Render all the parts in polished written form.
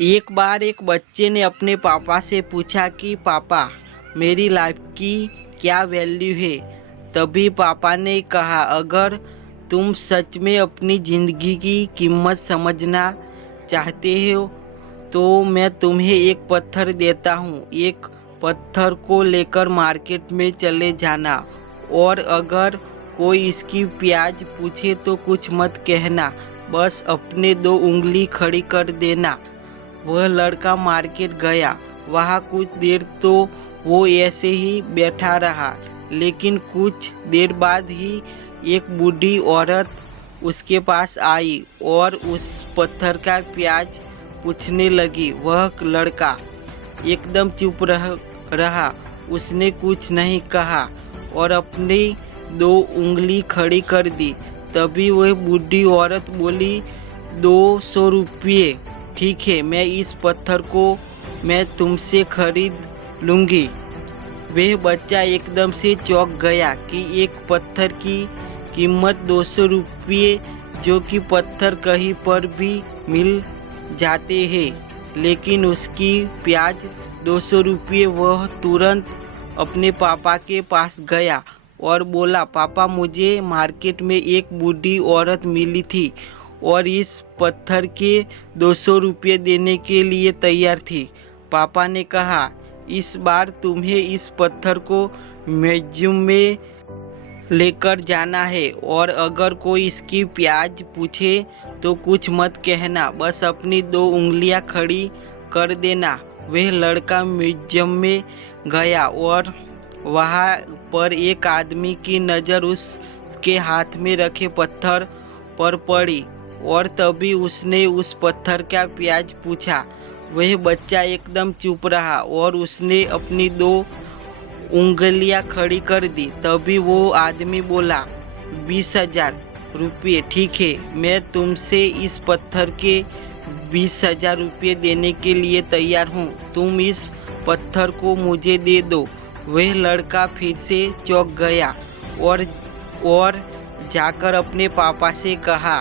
एक बार एक बच्चे ने अपने पापा से पूछा कि पापा, मेरी लाइफ की क्या वैल्यू है। तभी पापा ने कहा, अगर तुम सच में अपनी ज़िंदगी की कीमत समझना चाहते हो तो मैं तुम्हें एक पत्थर देता हूँ। एक पत्थर को लेकर मार्केट में चले जाना और अगर कोई इसकी प्याज पूछे तो कुछ मत कहना, बस अपने 2 उंगली खड़ी कर देना। वह लड़का मार्केट गया। वहाँ कुछ देर तो वो ऐसे ही बैठा रहा, लेकिन कुछ देर बाद ही एक बूढ़ी औरत उसके पास आई और उस पत्थर का प्याज पूछने लगी। वह लड़का एकदम चुप रहा। उसने कुछ नहीं कहा और अपनी 2 उंगली खड़ी कर दी। तभी वह बूढ़ी औरत बोली, 200 रुपये। ठीक है, मैं इस पत्थर को मैं तुमसे खरीद लूँगी। वह बच्चा एकदम से चौंक गया कि एक पत्थर की कीमत 200 रुपये, जो कि पत्थर कहीं पर भी मिल जाते हैं, लेकिन उसकी प्याज 200 रुपये। वह तुरंत अपने पापा के पास गया और बोला, पापा, मुझे मार्केट में एक बूढ़ी औरत मिली थी और इस पत्थर के 200 रुपये देने के लिए तैयार थी। पापा ने कहा, इस बार तुम्हें इस पत्थर को म्यूजियम में लेकर जाना है और अगर कोई इसकी प्याज पूछे तो कुछ मत कहना, बस अपनी 2 उंगलियां खड़ी कर देना। वह लड़का म्यूजियम में गया और वहाँ पर एक आदमी की नज़र उसके हाथ में रखे पत्थर पर पड़ी और तभी उसने उस पत्थर का प्याज पूछा। वह बच्चा एकदम चुप रहा और उसने अपनी 2 उंगलियां खड़ी कर दी। तभी वो आदमी बोला, 20,000 रुपये। ठीक है, मैं तुमसे इस पत्थर के 20,000 रुपये देने के लिए तैयार हूँ। तुम इस पत्थर को मुझे दे दो। वह लड़का फिर से चौंक गया और जाकर अपने पापा से कहा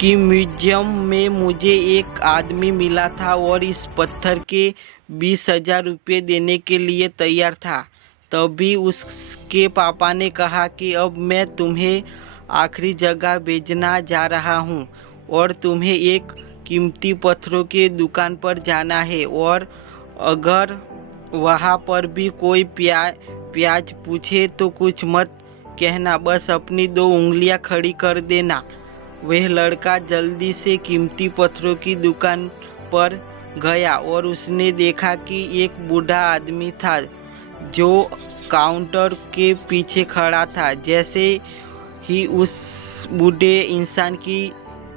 कि म्यूजियम में मुझे एक आदमी मिला था और इस पत्थर के 20,000 रुपये देने के लिए तैयार था। तभी उसके पापा ने कहा कि अब मैं तुम्हें आखिरी जगह भेजना जा रहा हूँ और तुम्हें एक कीमती पत्थरों के दुकान पर जाना है और अगर वहाँ पर भी कोई प्याज पूछे तो कुछ मत कहना, बस अपनी 2 उंगलियां खड़ी कर देना। वह लड़का जल्दी से कीमती पत्थरों की दुकान पर गया और उसने देखा कि एक बूढ़ा आदमी था जो काउंटर के पीछे खड़ा था। जैसे ही उस बूढ़े इंसान की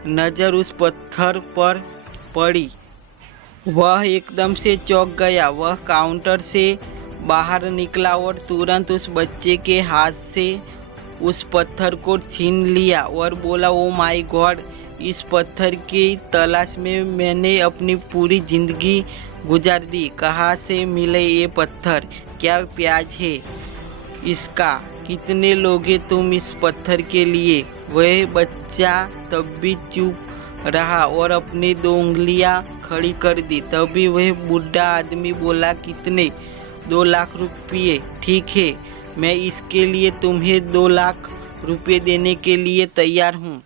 नज़र उस पत्थर पर पड़ी, वह एकदम से चौंक गया। वह काउंटर से बाहर निकला और तुरंत उस बच्चे के हाथ से उस पत्थर को छीन लिया और बोला, ओ माय गॉड, इस पत्थर की तलाश में मैंने अपनी पूरी ज़िंदगी गुजार दी। कहाँ से मिले ये पत्थर? क्या प्याज है इसका? कितने लोगे तुम इस पत्थर के लिए? वह बच्चा तब भी चुप रहा और अपनी 2 उंगलियां खड़ी कर दी। तभी वह बूढ़ा आदमी बोला, कितने? 2 लाख रुपये। ठीक है, मैं इसके लिए तुम्हें 2 लाख रुपये देने के लिए तैयार हूँ।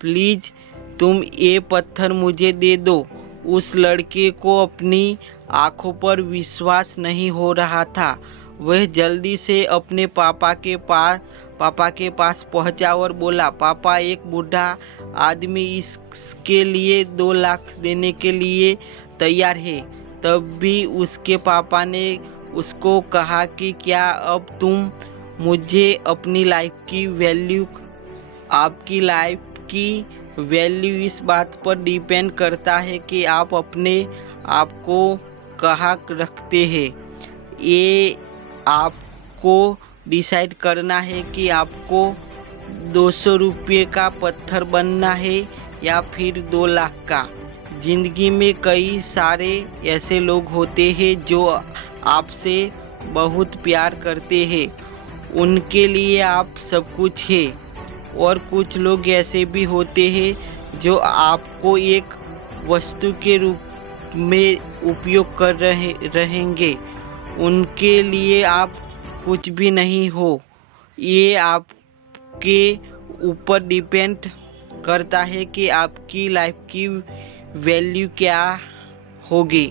प्लीज़ तुम ये पत्थर मुझे दे दो। उस लड़के को अपनी आँखों पर विश्वास नहीं हो रहा था। वह जल्दी से अपने पापा के पास पहुंचा और बोला, पापा, एक बूढ़ा आदमी इसके लिए 2 लाख देने के लिए तैयार है। तब भी उसके पापा ने उसको कहा कि क्या अब तुम मुझे अपनी लाइफ की वैल्यू, आपकी लाइफ की वैल्यू इस बात पर डिपेंड करता है कि आप अपने आप को कहाँ रखते हैं। ये आपको डिसाइड करना है कि आपको 200 रुपये का पत्थर बनना है या फिर 2 लाख का। ज़िंदगी में कई सारे ऐसे लोग होते हैं जो आपसे बहुत प्यार करते हैं, उनके लिए आप सब कुछ है, और कुछ लोग ऐसे भी होते हैं जो आपको एक वस्तु के रूप में उपयोग कर रहेंगे उनके लिए आप कुछ भी नहीं हो। ये आपके ऊपर डिपेंड करता है कि आपकी लाइफ की वैल्यू क्या होगी।